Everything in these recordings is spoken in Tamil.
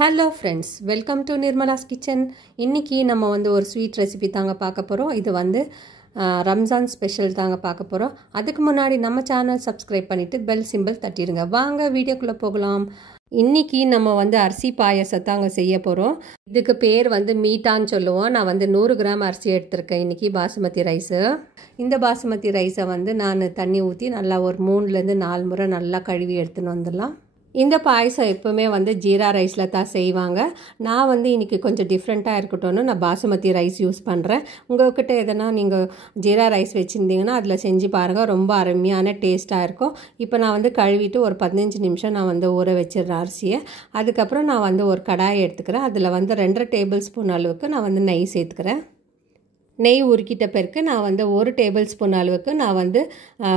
Hello friends, welcome to Nirmala's kitchen. இன்றைக்கி நம்ம ஒரு ஸ்வீட் ரெசிபி தாங்க பார்க்க போகிறோம். இது ரம்ஜான் ஸ்பெஷல் தாங்க பார்க்க போகிறோம். அதுக்கு முன்னாடி நம்ம சேனல் சப்ஸ்கிரைப் பண்ணிவிட்டு பெல் சிம்பிள் தட்டிடுங்க. வாங்க வீடியோக்குள்ளே போகலாம். இன்றைக்கி நம்ம அரிசி பாயசத்தாங்க செய்ய போகிறோம். இதுக்கு பேர் மீட்டான்னு சொல்லுவோம். நான் 100 கிராம் அரிசி எடுத்திருக்கேன் இன்றைக்கி, பாசுமதி ரைஸு. இந்த பாசுமதி ரைஸை நான் தண்ணி ஊற்றி நல்லா ஒரு 3லேருந்து 4 முறை நல்லா கழுவி எடுத்துன்னு வந்துடலாம். இந்த பாயசம் எப்போவுமே ஜீரா ரைஸில் தான் செய்வாங்க. நான் இன்றைக்கி கொஞ்சம் டிஃப்ரெண்ட்டாக இருக்கட்டும்னு நான் பாசுமதி ரைஸ் யூஸ் பண்ணுறேன். உங்கள்கிட்ட எதனா நீங்கள் ஜீரா ரைஸ் வச்சுருந்தீங்கன்னா அதில் செஞ்சு பாருங்கள், ரொம்ப அருமையான டேஸ்ட்டாக இருக்கும். இப்போ நான் கழுவிட்டு ஒரு 15 நிமிஷம் நான் ஊற வச்சிடுறேன் அரிசியை. அதுக்கப்புறம் நான் ஒரு கடாயை எடுத்துக்கிறேன். அதில் 2.5 டேபிள் ஸ்பூன் அளவுக்கு நான் நெய் சேர்த்துக்கிறேன். நெய் உருக்கிட்ட பிறகு நான் 1 டேபிள் ஸ்பூன் அளவுக்கு நான்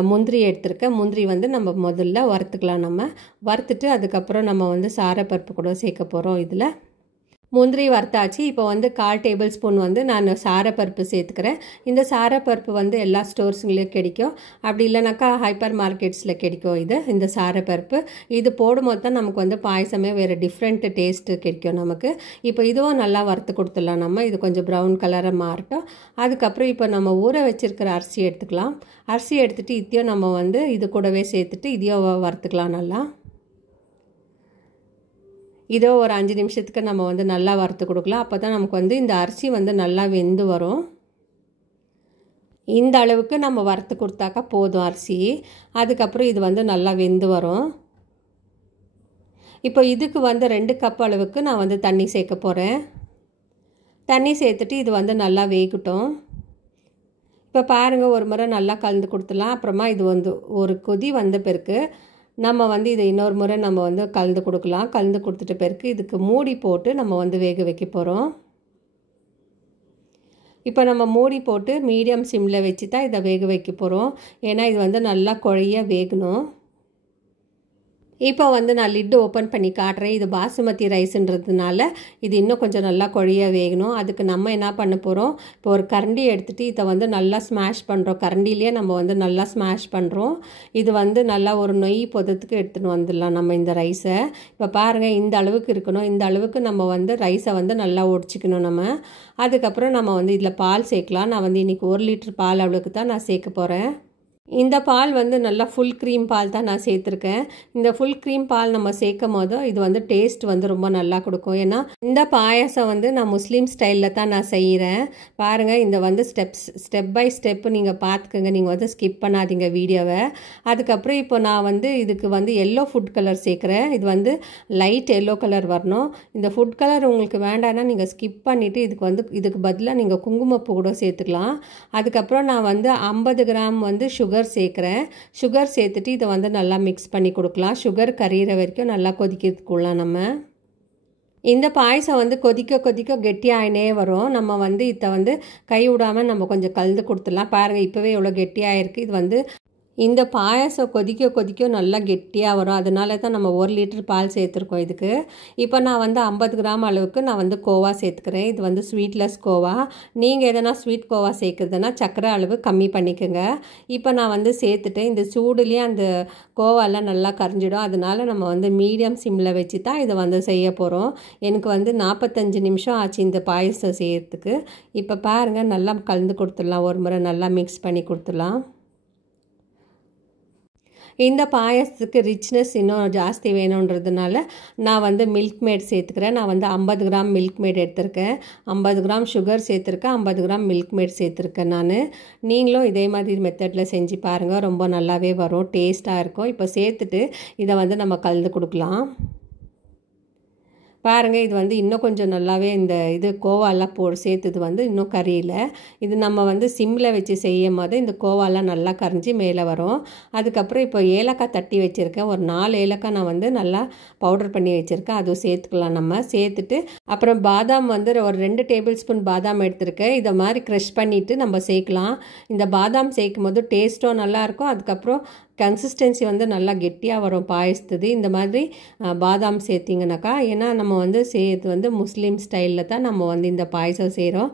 முந்திரி எடுத்திருக்கேன். முந்திரி நம்ம முதல்ல வறுத்துக்கலாம். வறுத்துட்டு அதுக்கப்புறம் நம்ம சாரப்பருப்பு கூட சேர்க்க போகிறோம். இதில் முந்திரி வறுத்தாச்சு. இப்போ 1/4 டேபிள் ஸ்பூன் நான் சாரப்பருப்பு சேர்த்துக்கிறேன். இந்த சாரப்பருப்பு எல்லா ஸ்டோர்ஸுங்களையும் கிடைக்கும், அப்படி இல்லைனாக்கா ஹைப்பர் மார்க்கெட்ஸில் கிடைக்கும். இந்த சாரப்பருப்பு இது போடும்போது தான் நமக்கு பாயசமே வேறு டிஃப்ரெண்ட் டேஸ்ட்டு கிடைக்கும் நமக்கு. இப்போ இதுவும் நல்லா வறுத்து கொடுத்துடலாம். இது கொஞ்சம் ப்ரௌன் கலராக மாறட்டும். அதுக்கப்புறம் இப்போ நம்ம ஊற வச்சுருக்கிற அரிசி எடுத்துக்கலாம். அரிசி எடுத்துகிட்டு இதையும் நம்ம இது கூடவே சேர்த்துட்டு இதையும் வறுத்துக்கலாம் நல்லா. இதோ ஒரு 5 நிமிஷத்துக்கு நம்ம நல்லா வறுத்து கொடுக்கலாம். அப்போ தான் நமக்கு இந்த அரிசி நல்லா வெந்து வரும். இந்த அளவுக்கு நம்ம வறுத்து கொடுத்தாக்கா போதும் அரிசி. அதுக்கப்புறம் இது நல்லா வெந்து வரும். இப்போ இதுக்கு 2 கப் அளவுக்கு நான் தண்ணி சேர்க்க போகிறேன். தண்ணி சேர்த்துட்டு இது நல்லா வேகட்டும். இப்போ பாருங்கள், ஒரு முறை நல்லா கலந்து கொடுத்துலாம். அப்புறமா இது ஒரு கொதி வந்த பிறகு நம்ம இதை இன்னொரு முறை நம்ம கலந்து கொடுக்கலாம். கலந்து கொடுத்துட்ட பிறகு இதுக்கு மூடி போட்டு நம்ம வேக வைக்க போகிறோம். இப்போ நம்ம மூடி போட்டு மீடியம் சிம்மில் வச்சு தான் இதை வேக வைக்க போகிறோம். ஏன்னா இது நல்லா குழைய வேகணும். இப்போ நான் லிட்டு ஓப்பன் பண்ணி காட்டுறேன். இது பாசுமதி ரைஸுன்றதுனால இது இன்னும் கொஞ்சம் நல்லா குழைய வேகணும். அதுக்கு நம்ம என்ன பண்ண போகிறோம், இப்போ ஒரு கரண்டி எடுத்துகிட்டு இதை நல்லா ஸ்மாஷ் பண்ணுறோம். கரண்டிலேயே நம்ம நல்லா ஸ்மாஷ் பண்ணுறோம். இது நல்லா ஒரு நொய் பதத்துக்கு எடுத்துகிட்டு வந்துடலாம் நம்ம இந்த ரைஸை. இப்போ பாருங்கள், இந்த அளவுக்கு இருக்கணும். இந்த அளவுக்கு நம்ம ரைஸை நல்லா ஒடிச்சிக்கணும் நம்ம. அதுக்கப்புறம் நம்ம இதில் பால் சேர்க்கலாம். நான் இன்றைக்கி 1 லிட்டர் பால் அளவுக்கு தான் நான் சேர்க்க போகிறேன். இந்த பால் நல்லா ஃபுல் க்ரீம் பால் தான் நான் சேர்த்துருக்கேன். இந்த ஃபுல் க்ரீம் பால் நம்ம சேர்க்கும் போது இது டேஸ்ட் ரொம்ப நல்லா கொடுக்கும். ஏன்னா இந்த பாயசம் நான் முஸ்லீம் ஸ்டைலில் தான் நான் செய்கிறேன். பாருங்கள், இந்த ஸ்டெப் பை ஸ்டெப்பு நீங்கள் பார்த்துக்கோங்க. நீங்கள் ஸ்கிப் பண்ணாதீங்க வீடியோவை. அதுக்கப்புறம் இப்போ நான் இதுக்கு எல்லோ ஃபுட் கலர் சேர்க்குறேன். இது லைட் எல்லோ கலர் வரணும். இந்த ஃபுட் கலர் உங்களுக்கு வேண்டாம்னா நீங்கள் ஸ்கிப் பண்ணிவிட்டு இதுக்கு பதிலாக நீங்கள் குங்குமப்பூ கூட சேர்த்துக்கலாம். அதுக்கப்புறம் நான் 50 கிராம் சுகர் சேர்க்குறேன். சுகர் சேர்த்துட்டு இதை நல்லா மிக்ஸ் பண்ணி கொடுக்கலாம். சுகர் கரியிற வரைக்கும் நல்லா கொதிக்கிறதுக்குள்ளலாம் நம்ம. இந்த பாயசம் கொதிக்க கொதிக்க கெட்டியாயினே வரும். நம்ம இதை கை விடாமல் நம்ம கொஞ்சம் கலந்து கொடுத்துடலாம். பாருங்கள், இப்போவே எவ்வளோ கெட்டியாயிருக்கு. இது இந்த பாயசம் கொதிக்க கொதிக்க நல்லா கெட்டியாக வரும். அதனால தான் நம்ம 1 லிட்டர் பால் சேர்த்துருக்கோம் இதுக்கு. இப்போ நான் 50 கிராம் அளவுக்கு நான் கோவா சேர்த்துக்கிறேன். இது ஸ்வீட்லெஸ் கோவா. நீங்கள் எதனா ஸ்வீட் கோவா சேர்க்குறதுனா சர்க்கரை அளவு கம்மி பண்ணிக்கோங்க. இப்போ நான் சேர்த்துட்டேன். இந்த சூடுலேயே அந்த கோவாலாம் நல்லா கரைஞ்சிடும். அதனால நம்ம மீடியம் சிம்மில் வச்சு தான் இதை செய்ய போகிறோம். எனக்கு 45 நிமிஷம் ஆச்சு இந்த பாயசம் செய்யறதுக்கு. இப்போ பாருங்கள், நல்லா கலந்து கொடுத்துடலாம். ஒரு முறை நல்லா மிக்ஸ் பண்ணி கொடுத்துடலாம். இந்த பாயசத்துக்கு ரிச்னஸ் இன்னும் ஜாஸ்தி வேணுன்றதுனால நான் மில்க் மேட் சேர்த்துக்கிறேன். நான் 50 கிராம் மில்க் மேட் எடுத்திருக்கேன். 50 கிராம் சுகர் சேர்த்துருக்கேன். 50 கிராம் மில்க் மேட் சேர்த்துருக்கேன் நான். நீங்களும் இதே மாதிரி மெத்தடில் செஞ்சு பாருங்கள், ரொம்ப நல்லாவே வரும், டேஸ்ட்டாக இருக்கும். இப்போ சேர்த்துட்டு இதை நம்ம கலந்து கொடுக்கலாம். பாருங்கள், இது இன்னும் கொஞ்சம் நல்லாவே இந்த கோவாலாம் சேர்த்தது இன்னும் கறியில். இது நம்ம சிம்மில் வச்சு செய்யும் போது இந்த கோவாலாம் நல்லா கரைஞ்சி மேலே வரும். அதுக்கப்புறம் இப்போ ஏலக்காய் தட்டி வச்சுருக்கேன். ஒரு 4 ஏலக்காய் நான் நல்லா பவுடர் பண்ணி வச்சுருக்கேன். அதுவும் சேர்த்துக்கலாம் நம்ம. சேர்த்துட்டு அப்புறம் பாதாம் ஒரு 2 டேபிள் ஸ்பூன் பாதாம் எடுத்துருக்கேன். இதை மாதிரி க்ரஷ் பண்ணிவிட்டு நம்ம சேர்க்கலாம். இந்த பாதாம் சேர்க்கும் போது டேஸ்ட்டும் நல்லாயிருக்கும். அதுக்கப்புறம் கன்சிஸ்டன்சி நல்லா கெட்டியாக வரும் பாயசத்துது. இந்த மாதிரி பாதாம் சேர்த்திங்கனாக்கா, ஏன்னா நம்ம செய்யறது முஸ்லீம் ஸ்டைலில் தான் நம்ம இந்த பாயசம் செய்கிறோம்.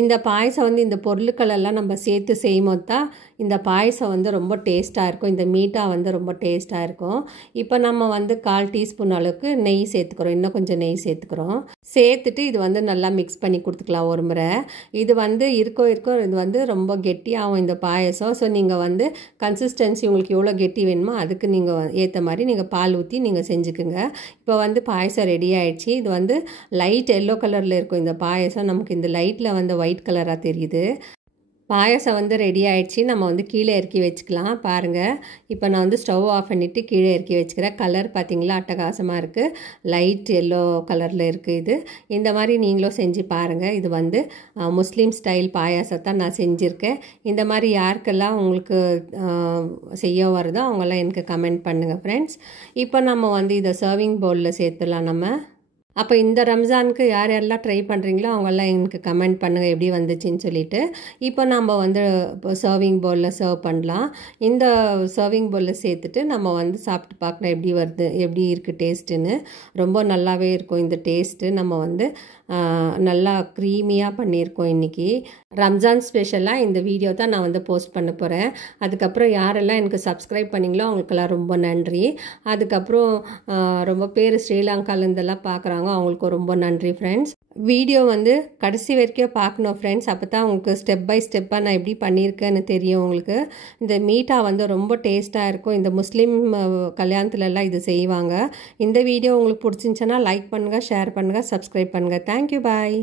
இந்த பாயசம் வந்து இந்த பொருட்களெல்லாம் நம்ம சேர்த்து செய்யும்போது தான் இந்த பாயசம் வந்து ரொம்ப டேஸ்ட்டாக இருக்கும். இந்த மீட்டா வந்து ரொம்ப டேஸ்ட்டாக இருக்கும். இப்போ நம்ம வந்து 1/4 டீஸ்பூன் அளவுக்கு நெய் சேர்த்துக்கிறோம். இன்னும் கொஞ்சம் நெய் சேர்த்துக்கிறோம். சேர்த்துட்டு இது வந்து நல்லா மிக்ஸ் பண்ணி கொடுத்துக்கலாம் ஒரு முறை. இது வந்து இருக்கோ இது வந்து ரொம்ப கெட்டியாகும் இந்த பாயசம். ஸோ நீங்கள் வந்து கன்சிஸ்டன்சி உங்களுக்கு எவ்வளோ கெட்டி வேணுமோ அதுக்கு நீங்கள் ஏற்ற மாதிரி நீங்கள் பால் ஊற்றி நீங்கள் செஞ்சுக்குங்க. இப்போ வந்து பாயசம் ரெடி ஆகிடுச்சு. இது வந்து லைட் எல்லோ கலரில் இருக்கும் இந்த பாயசம். நமக்கு இந்த லைட்டில் வந்து ஒயிட் கலராக தெரியுது. பாயசம் வந்து ரெடி ஆகிடுச்சு. நம்ம வந்து கீழே இறக்கி வச்சுக்கலாம். பாருங்கள், இப்போ நான் வந்து ஸ்டவ் ஆஃப் பண்ணிவிட்டு கீழே இறக்கி வச்சுக்கிறேன். கலர் பார்த்திங்களா அட்டகாசமாக இருக்குது. லைட் எல்லோ கலரில் இருக்குது. இது இந்த மாதிரி நீங்களும் செஞ்சு பாருங்கள். இது வந்து முஸ்லீம் ஸ்டைல் பாயாசத்தை நான் செஞ்சுருக்கேன். இந்த மாதிரி யாருக்கெல்லாம் உங்களுக்கு செய்ய வருதோ அவங்கெல்லாம் எனக்கு கமெண்ட் பண்ணுங்கள் ஃப்ரெண்ட்ஸ். இப்போ நம்ம வந்து இதை சர்விங் பவுலில் சேர்த்துலாம் நம்ம. அப்போ இந்த ரம்ஜானுக்கு யாரெல்லாம் ட்ரை பண்ணுறீங்களோ அவங்கெல்லாம் எனக்கு கமெண்ட் பண்ணுங்கள் எப்படி வந்துச்சுன்னு சொல்லிட்டு. இப்போ நம்ம வந்து இப்போ சர்விங் பவுலில் சர்வ் பண்ணலாம். இந்த சர்விங் பவுலில் சேர்த்துட்டு நம்ம வந்து சாப்பிட்டு பார்க்கலாம் எப்படி வருது, எப்படி இருக்குது டேஸ்ட்டுன்னு. ரொம்ப நல்லாவே இருக்கும் இந்த டேஸ்ட்டு. நம்ம வந்து நல்லா க்ரீமியாக பண்ணியிருக்கோம் இன்றைக்கி. ரம்ஜான் ஸ்பெஷலாக இந்த வீடியோ தான் நான் வந்து போஸ்ட் பண்ண போகிறேன். அதுக்கப்புறம் யாரெல்லாம் எனக்கு சப்ஸ்கிரைப் பண்ணிங்களோ அவங்களுக்கெல்லாம் ரொம்ப நன்றி. அதுக்கப்புறம் ரொம்ப பேர் ஸ்ரீலங்காலேருந்தெல்லாம் பார்க்குறாங்க, அவங்களுக்கு ரொம்ப நன்றி ஃப்ரெண்ட்ஸ். வீடியோ வந்து கடைசி வரைக்கும் பார்க்கணும் ஃப்ரெண்ட்ஸ். அப்போ தான் உங்களுக்கு ஸ்டெப் பை ஸ்டெப்பாக நான் எப்படி பண்ணியிருக்கேன்னு தெரியும் உங்களுக்கு. இந்த மீட்டா வந்து ரொம்ப டேஸ்ட்டாக இருக்கும். இந்த முஸ்லீம் கல்யாணத்துலலாம் இது செய்வாங்க. இந்த வீடியோ உங்களுக்கு பிடிச்சிருந்துச்சுன்னா லைக் பண்ணுங்கள், ஷேர் பண்ணுங்கள், சப்ஸ்கிரைப் பண்ணுங்கள். தேங்க்யூ, பாய்.